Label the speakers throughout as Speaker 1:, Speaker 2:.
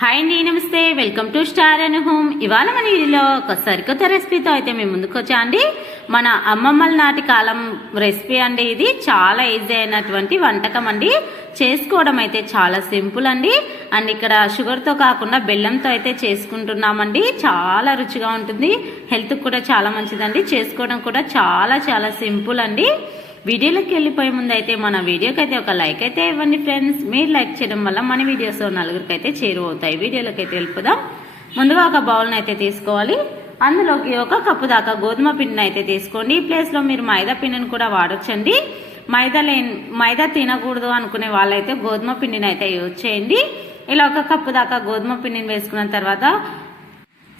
Speaker 1: Hi అండి నమస్తే. Welcome to star and home. ఇవాళ మన వీడియోలో ఒక సరికొత్త రెసిపీతో అయితే మేము ముందుకు వచ్చామండి మన అమ్మమ్మల నాటి కాలం రెసిపీ అండి ఇది. చాలా ఈజీ అయినటువంటి వంటకం అండి. చేసుకోవడం అయితే చాలా సింపుల్ అండి. అండ్ ఇక్కడ షుగర్తో కాకుండా బెల్లంతో అయితే చేసుకుంటున్నామండి. చాలా రుచిగా ఉంటుంది. హెల్త్కి కూడా చాలా మంచిదండి. చేసుకోవడం కూడా చాలా చాలా సింపుల్ అండి. వీడియోలోకి వెళ్ళిపోయే ముందు అయితే మన వీడియోకి అయితే ఒక లైక్ అయితే ఇవ్వండి ఫ్రెండ్స్ మీరు లైక్ చేయడం వల్ల మన వీడియోస్ నలుగురికి అయితే చేరువవుతాయి. వీడియోలోకి అయితే వెళ్ళిపోదాం. ముందుగా ఒక బౌల్ని అయితే తీసుకోవాలి. అందులోకి ఒక కప్పు దాకా గోధుమ పిండిని అయితే తీసుకోండి. ఈ ప్లేస్లో మీరు మైదా పిండిని కూడా వాడొచ్చండి. మైదా లేని మైదా తినకూడదు అనుకునే వాళ్ళైతే గోధుమ పిండిని అయితే యూజ్ చేయండి. ఇలా ఒక కప్పు దాకా గోధుమ పిండిని వేసుకున్న తర్వాత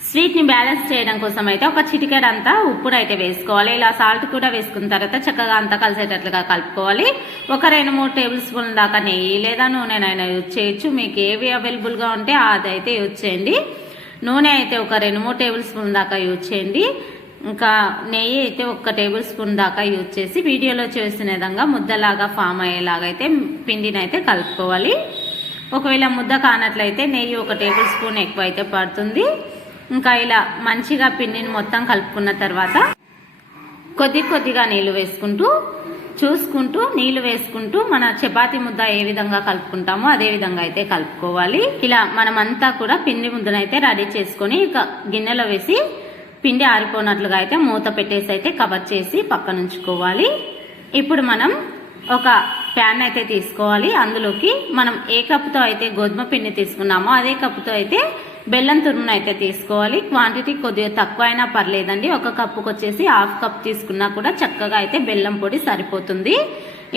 Speaker 1: స్వీట్ని బ్యాలెన్స్ చేయడం కోసం అయితే ఒక చిటికెడ్ అంతా ఉప్పును అయితే వేసుకోవాలి. ఇలా సాల్ట్ కూడా వేసుకున్న తర్వాత చక్కగా అంతా కలిసేటట్లుగా కలుపుకోవాలి. ఒక రెండు మూడు టేబుల్ స్పూన్ దాకా నెయ్యి లేదా నూనెనైనా యూజ్ చేయొచ్చు. మీకు ఏవి అవైలబుల్గా ఉంటే అది అయితే యూజ్ చేయండి. నూనె అయితే ఒక రెండు మూడు టేబుల్ స్పూన్ దాకా యూజ్ చేయండి. ఇంకా నెయ్యి అయితే ఒక టేబుల్ స్పూన్ దాకా యూజ్ చేసి వీడియోలో చేసిన విధంగా ముద్దలాగా ఫామ్ అయ్యేలాగా అయితే పిండిని అయితే కలుపుకోవాలి. ఒకవేళ ముద్ద కానట్లయితే నెయ్యి ఒక టేబుల్ స్పూన్ ఎక్కువ అయితే పడుతుంది. ఇంకా ఇలా మంచిగా పిండిని మొత్తం కలుపుకున్న తర్వాత కొద్ది కొద్దిగా నీళ్ళు వేసుకుంటూ చూసుకుంటూ నీళ్ళు వేసుకుంటూ మన చపాతి ముద్ద ఏ విధంగా కలుపుకుంటామో అదే విధంగా అయితే కలుపుకోవాలి. ఇలా మనమంతా కూడా పిండి ముద్దనైతే రెడీ చేసుకొని ఇక గిన్నెలో వేసి పిండి ఆరిపోనట్లుగా అయితే మూత పెట్టేసి అయితే కవర్ చేసి పక్కన ఉంచుకోవాలి. ఇప్పుడు మనం ఒక ప్యాన్ అయితే తీసుకోవాలి. అందులోకి మనం ఏ కప్పుతో అయితే గోధుమ పిండి తీసుకున్నామో అదే కప్పుతో అయితే బెల్లం తురుమును అయితే తీసుకోవాలి. క్వాంటిటీ కొద్దిగా తక్కువ అయినా పర్లేదండి. ఒక కప్పుకి వచ్చేసి హాఫ్ కప్ తీసుకున్నా కూడా చక్కగా అయితే బెల్లం పొడి సరిపోతుంది.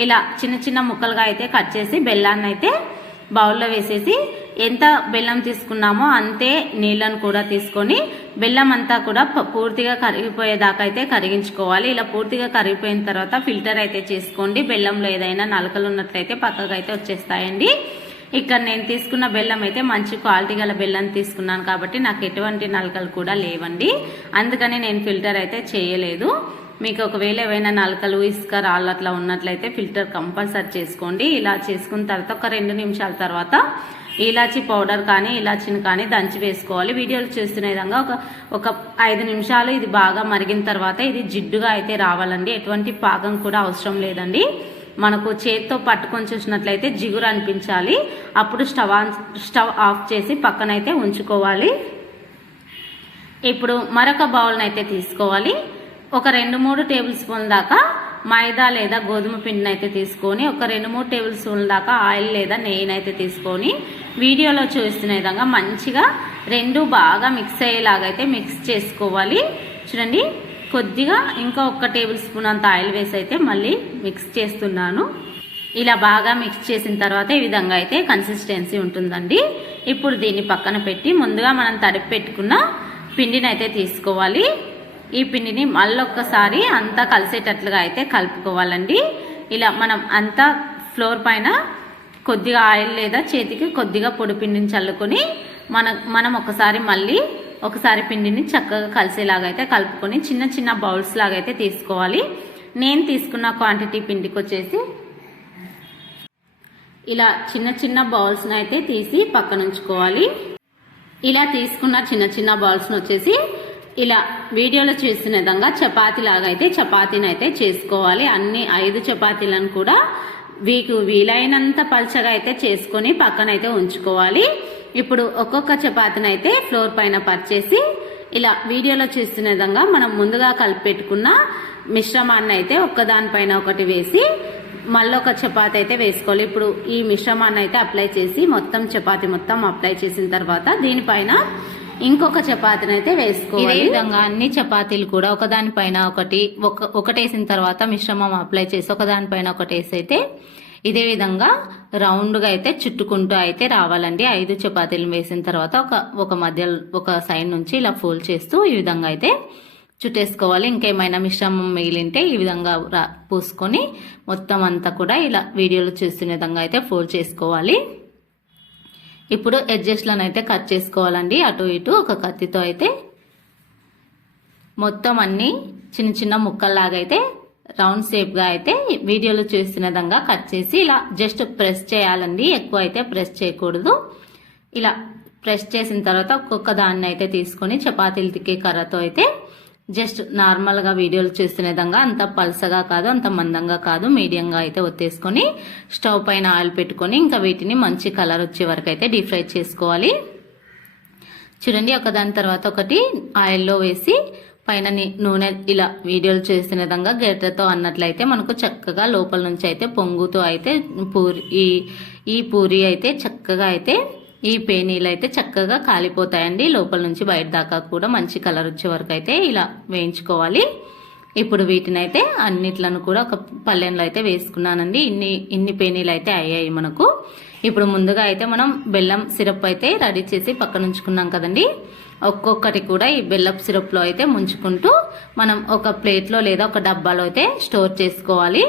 Speaker 1: ఇలా చిన్న చిన్న ముక్కలుగా అయితే కట్ చేసి బెల్లాన్ని అయితే బౌల్లో వేసేసి ఎంత బెల్లం తీసుకున్నామో అంతే నీళ్ళను కూడా తీసుకొని బెల్లం అంతా కూడా పూర్తిగా కరిగిపోయేదాకా అయితే కరిగించుకోవాలి. ఇలా పూర్తిగా కరిగిపోయిన తర్వాత ఫిల్టర్ అయితే చేసుకోండి. బెల్లంలో ఏదైనా నలకలు ఉన్నట్లయితే పక్కకు అయితే వచ్చేస్తాయండి. ఇక్కడ నేను తీసుకున్న బెల్లం అయితే మంచి క్వాలిటీ గల బెల్లం తీసుకున్నాను కాబట్టి నాకు ఎటువంటి నలకలు కూడా లేవండి. అందుకని నేను ఫిల్టర్ అయితే చేయలేదు. మీకు ఒకవేళ ఏవైనా నలకలు ఇసుక రాళ్ళు అట్లా ఉన్నట్లయితే ఫిల్టర్ కంపల్సరీ చేసుకోండి. ఇలా చేసుకున్న తర్వాత ఒక రెండు నిమిషాల తర్వాత ఇలాచి పౌడర్ కానీ ఇలాచిని కానీ దంచి వేసుకోవాలి. వీడియోలు చూస్తున్న విధంగా ఒక ఒక ఐదు నిమిషాలు ఇది బాగా మరిగిన తర్వాత ఇది జిడ్డుగా అయితే రావాలండి. ఎటువంటి పాకం కూడా అవసరం లేదండి. మనకు చేతితో పట్టుకొని చూసినట్లయితే జిగురు అనిపించాలి. అప్పుడు స్టవ్ ఆన్ స్టవ్ ఆఫ్ చేసి పక్కనైతే ఉంచుకోవాలి. ఇప్పుడు మరొక బౌల్ని అయితే తీసుకోవాలి. ఒక రెండు మూడు టేబుల్ స్పూన్ దాకా మైదా లేదా గోధుమ పిండిని అయితే తీసుకొని ఒక రెండు మూడు టేబుల్ స్పూన్ల దాకా ఆయిల్ లేదా నెయ్యిని అయితే తీసుకొని వీడియోలో చూస్తున్న విధంగా మంచిగా రెండు బాగా మిక్స్ అయ్యేలాగా అయితే మిక్స్ చేసుకోవాలి. చూడండి కొద్దిగా ఇంకా ఒక టేబుల్ స్పూన్ అంత ఆయిల్ వేసి అయితే మళ్ళీ మిక్స్ చేస్తున్నాను. ఇలా బాగా మిక్స్ చేసిన తర్వాత ఈ విధంగా అయితే కన్సిస్టెన్సీ ఉంటుందండి. ఇప్పుడు దీన్ని పక్కన పెట్టి ముందుగా మనం తడిపి పెట్టుకున్న పిండిని అయితే తీసుకోవాలి. ఈ పిండిని మళ్ళొక్కసారి అంతా కలిసేటట్లుగా అయితే కలుపుకోవాలండి. ఇలా మనం అంతా ఫ్లోర్ పైన కొద్దిగా ఆయిల్ లేదా చేతికి కొద్దిగా పొడి పిండిని చల్లుకొని మన మనం ఒకసారి మళ్ళీ ఒకసారి పిండిని చక్కగా కలిసేలాగా అయితే కలుపుకొని చిన్న చిన్న బౌల్స్ లాగా అయితే తీసుకోవాలి. నేను తీసుకున్న క్వాంటిటీ పిండికి వచ్చేసి ఇలా చిన్న చిన్న బౌల్స్ని అయితే తీసి పక్కన ఉంచుకోవాలి ఇలా తీసుకున్న చిన్న చిన్న బౌల్స్ని వచ్చేసి ఇలా వీడియోలో చేసిన విధంగా చపాతీ లాగా అయితే చపాతీని అయితే చేసుకోవాలి. అన్ని ఐదు చపాతీలను కూడా వీకు వీలైనంత పల్చగా అయితే చేసుకొని పక్కన అయితే ఉంచుకోవాలి. ఇప్పుడు ఒక్కొక్క చపాతీని అయితే ఫ్లోర్ పైన పరిచేసి ఇలా వీడియోలో చూస్తున్న విధంగా మనం ముందుగా కలిపి పెట్టుకున్న మిశ్రమాన్ని అయితే ఒక్కదానిపైన ఒకటి వేసి మళ్ళీ ఒక చపాతి అయితే వేసుకోవాలి. ఇప్పుడు ఈ మిశ్రమాన్ని అయితే అప్లై చేసి మొత్తం చపాతి మొత్తం అప్లై చేసిన తర్వాత దీనిపైన ఇంకొక చపాతీని అయితే వేసుకోవాలి. ఈ విధంగా అన్ని చపాతీలు కూడా ఒకదానిపైన ఒకటి ఒక ఒకటేసిన తర్వాత మిశ్రమం అప్లై చేసి ఒకదానిపైన ఒకటి వేసి అయితే ఇదే విధంగా రౌండ్గా అయితే చుట్టుకుంటూ అయితే రావాలండి. ఐదు చపాతీలు వేసిన తర్వాత ఒక ఒక మధ్య ఒక సైడ్ నుంచి ఇలా ఫోల్డ్ చేస్తూ ఈ విధంగా అయితే చుట్టేసుకోవాలి. ఇంకేమైనా మిశ్రమం మిగిలింటే ఈ విధంగా పూసుకొని మొత్తం అంతా కూడా ఇలా వీడియోలో చూస్తున్న విధంగా అయితే ఫోల్డ్ చేసుకోవాలి. ఇప్పుడు ఎడ్జస్ట్లను అయితే కట్ చేసుకోవాలండి. అటు ఇటు ఒక కత్తితో అయితే మొత్తం అన్నీ చిన్న చిన్న ముక్కల్లాగా అయితే రౌండ్ షేప్గా అయితే వీడియోలో చూసిన విధంగా కట్ చేసి ఇలా జస్ట్ ప్రెస్ చేయాలండి. ఎక్కువ అయితే ప్రెస్ చేయకూడదు. ఇలా ప్రెస్ చేసిన తర్వాత ఒక్కొక్క దాన్ని అయితే తీసుకొని చపాతీలు తిక్కే కర్రతో అయితే జస్ట్ నార్మల్గా వీడియోలు చూసిన విధంగా అంత పలసగా కాదు అంత మందంగా కాదు మీడియంగా అయితే ఒత్తేసుకొని స్టవ్ పైన ఆయిల్ పెట్టుకొని ఇంకా వీటిని మంచి కలర్ వచ్చే వరకు అయితే డీప్ ఫ్రై చేసుకోవాలి. చూడండి ఒక దాని తర్వాత ఒకటి ఆయిల్లో వేసి పైన నూనె ఇలా వీడియోలు చేసిన విధంగా గెడ్డతో అన్నట్లయితే మనకు చక్కగా లోపల నుంచి అయితే పొంగుతూ అయితే పూరి ఈ ఈ పూరి అయితే చక్కగా అయితే ఈ పేనీలు అయితే చక్కగా కాలిపోతాయండి. లోపల నుంచి బయట దాకా కూడా మంచి కలర్ వచ్చే వరకు అయితే ఇలా వేయించుకోవాలి. ఇప్పుడు వీటిని అయితే అన్నిట్లను కూడా ఒక పల్లెంలో అయితే వేసుకున్నానండి. ఇన్ని ఇన్ని పేనీలు అయితే అయ్యాయి మనకు. ఇప్పుడు ముందుగా అయితే మనం బెల్లం సిరప్ అయితే రెడీ చేసి పక్కన ఉంచుకున్నాం కదండి. ఒక్కొక్కటి కూడా ఈ బెల్లం సిరప్లో అయితే ముంచుకుంటూ మనం ఒక ప్లేట్లో లేదా ఒక డబ్బాలో అయితే స్టోర్ చేసుకోవాలి.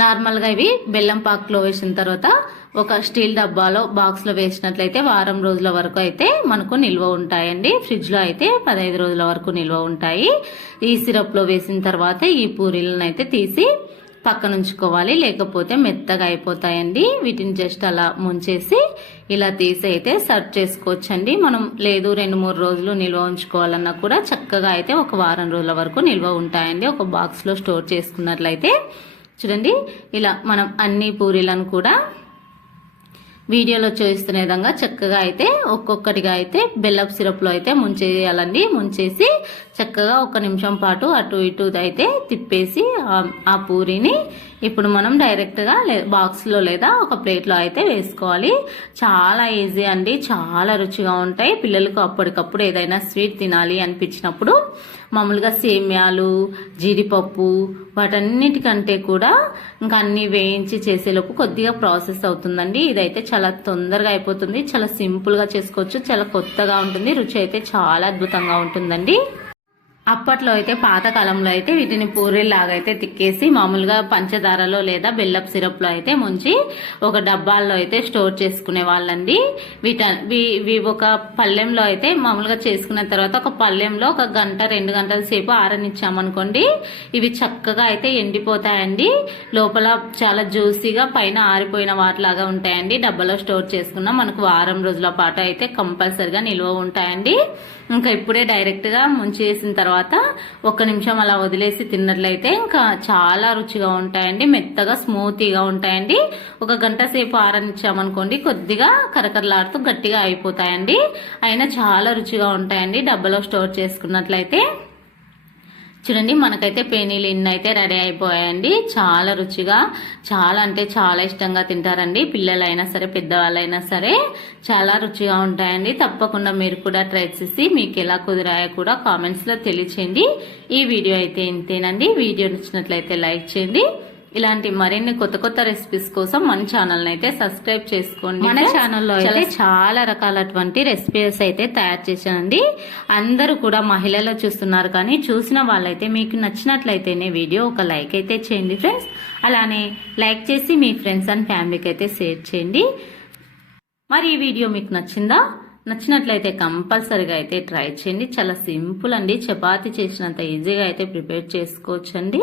Speaker 1: నార్మల్గా ఇవి బెల్లం పాకులో వేసిన తర్వాత ఒక స్టీల్ డబ్బాలో బాక్స్లో వేసినట్లయితే వారం రోజుల వరకు అయితే మనకు నిల్వ ఉంటాయండి. ఫ్రిడ్జ్లో అయితే పదహైదు రోజుల వరకు నిల్వ ఉంటాయి. ఈ సిరప్లో వేసిన తర్వాత ఈ పూరీలను అయితే తీసి పక్కన ఉంచుకోవాలి లేకపోతే మెత్తగా అయిపోతాయండి. వీటిని జస్ట్ అలా ముంచేసి ఇలా తీసి అయితే సర్వ్ చేసుకోవచ్చండి. మనం లేదు రెండు మూడు రోజులు నిల్వ ఉంచుకోవాలన్నా కూడా చక్కగా అయితే ఒక వారం రోజుల వరకు నిల్వ ఉంటాయండి. ఒక బాక్స్లో స్టోర్ చేసుకున్నట్లయితే. చూడండి ఇలా మనం అన్ని పూరీలను కూడా వీడియోలో చూస్తున్న విధంగా చక్కగా అయితే ఒక్కొక్కటిగా అయితే బెల్లపు సిరప్లో అయితే ముంచేయాలండి. ముంచేసి చక్కగా ఒక నిమిషం పాటు అటు ఇటు అయితే తిప్పేసి ఆ- పూరిని ఇప్పుడు మనం డైరెక్ట్గా బాక్స్లో లేదా ఒక ప్లేట్లో అయితే వేసుకోవాలి. చాలా ఈజీ అండి. చాలా రుచిగా ఉంటాయి. పిల్లలకు అప్పటికప్పుడు ఏదైనా స్వీట్ తినాలి అనిపించినప్పుడు మామూలుగా సేమ్యాలు జీడిపప్పు వాటన్నిటికంటే కూడా ఇంకా అన్ని వేయించి చేసేలోపు కొద్దిగా ప్రాసెస్ అవుతుందండి. ఇదైతే చాలా తొందరగా అయిపోతుంది. చాలా సింపుల్గా చేసుకోవచ్చు. చాలా కొత్తగా ఉంటుంది. రుచి అయితే చాలా అద్భుతంగా ఉంటుందండి. అప్పట్లో అయితే పాతకాలంలో అయితే వీటిని పూరీలాగా అయితే తిక్కేసి మామూలుగా పంచదారలో లేదా బెల్లపు సిరప్లో అయితే ముంచి ఒక డబ్బాల్లో అయితే స్టోర్ చేసుకునే వాళ్ళండి. వీట ఒక పళ్ళెంలో అయితే మామూలుగా చేసుకున్న తర్వాత ఒక పళ్ళెంలో ఒక గంట రెండు గంటల సేపు ఆరనిచ్చామనుకోండి ఇవి చక్కగా అయితే ఎండిపోతాయండి. లోపల చాలా జ్యూసీగా పైన ఆరిపోయిన వాటిలాగా ఉంటాయండి. డబ్బాలో స్టోర్ చేసుకున్న. మనకు వారం రోజుల పాటు అయితే కంపల్సరిగా నిల్వ ఉంటాయండి. ఇంకా ఇప్పుడే డైరెక్ట్గా ముంచేసిన తర్వాత ఒక నిమిషం అలా వదిలేసి తిన్నట్లయితే ఇంకా చాలా రుచిగా ఉంటాయండి. మెత్తగా స్మూతీగా ఉంటాయండి. ఒక గంట సేపు ఆరనిచ్చామనుకోండి కొద్దిగా కరకరలాడుతూ గట్టిగా అయిపోతాయండి. అయినా చాలా రుచిగా ఉంటాయండి. డబ్బాలో స్టోర్ చేసుకున్నట్లయితే. చూడండి మనకైతే పేనీలు ఇన్ని అయితే రెడీ అయిపోయాయండి. చాలా రుచిగా చాలా అంటే చాలా ఇష్టంగా తింటారండి. పిల్లలైనా సరే పెద్దవాళ్ళైనా సరే చాలా రుచిగా ఉంటాయండి. తప్పకుండా మీరు కూడా ట్రై చేసి మీకు ఎలా కుదిరాయో కూడా కామెంట్స్లో తెలియచేయండి. ఈ వీడియో అయితే ఇంతేనండి. వీడియో నచ్చినట్లయితే లైక్ చేయండి. ఇలాంటి మరిన్ని కొత్త కొత్త రెసిపీస్ కోసం మన ఛానల్ అయితే సబ్స్క్రైబ్ చేసుకోండి. మన ఛానల్లో అయితే చాలా రకాలటువంటి రెసిపీస్ అయితే తయారు చేశానండి. అందరూ కూడా మహిళలు చూస్తున్నారు కానీ చూసిన వాళ్ళైతే మీకు నచ్చినట్లయితేనే వీడియో ఒక లైక్ అయితే చేయండి ఫ్రెండ్స్ అలానే లైక్ చేసి మీ ఫ్రెండ్స్ అండ్ ఫ్యామిలీకి అయితే షేర్ చేయండి. మరి ఈ వీడియో మీకు నచ్చిందా? నచ్చినట్లయితే కంపల్సరిగా అయితే ట్రై చేయండి. చాలా సింపుల్ అండి. చపాతి చేసినంత ఈజీగా అయితే ప్రిపేర్ చేసుకోవచ్చండి.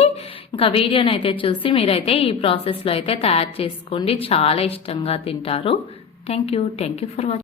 Speaker 1: ఇంకా వీడియోని అయితే చూసి మీరైతే ఈ ప్రాసెస్లో అయితే తయారు చేసుకోండి. చాలా ఇష్టంగా తింటారు. Thank you. Thank you for watching.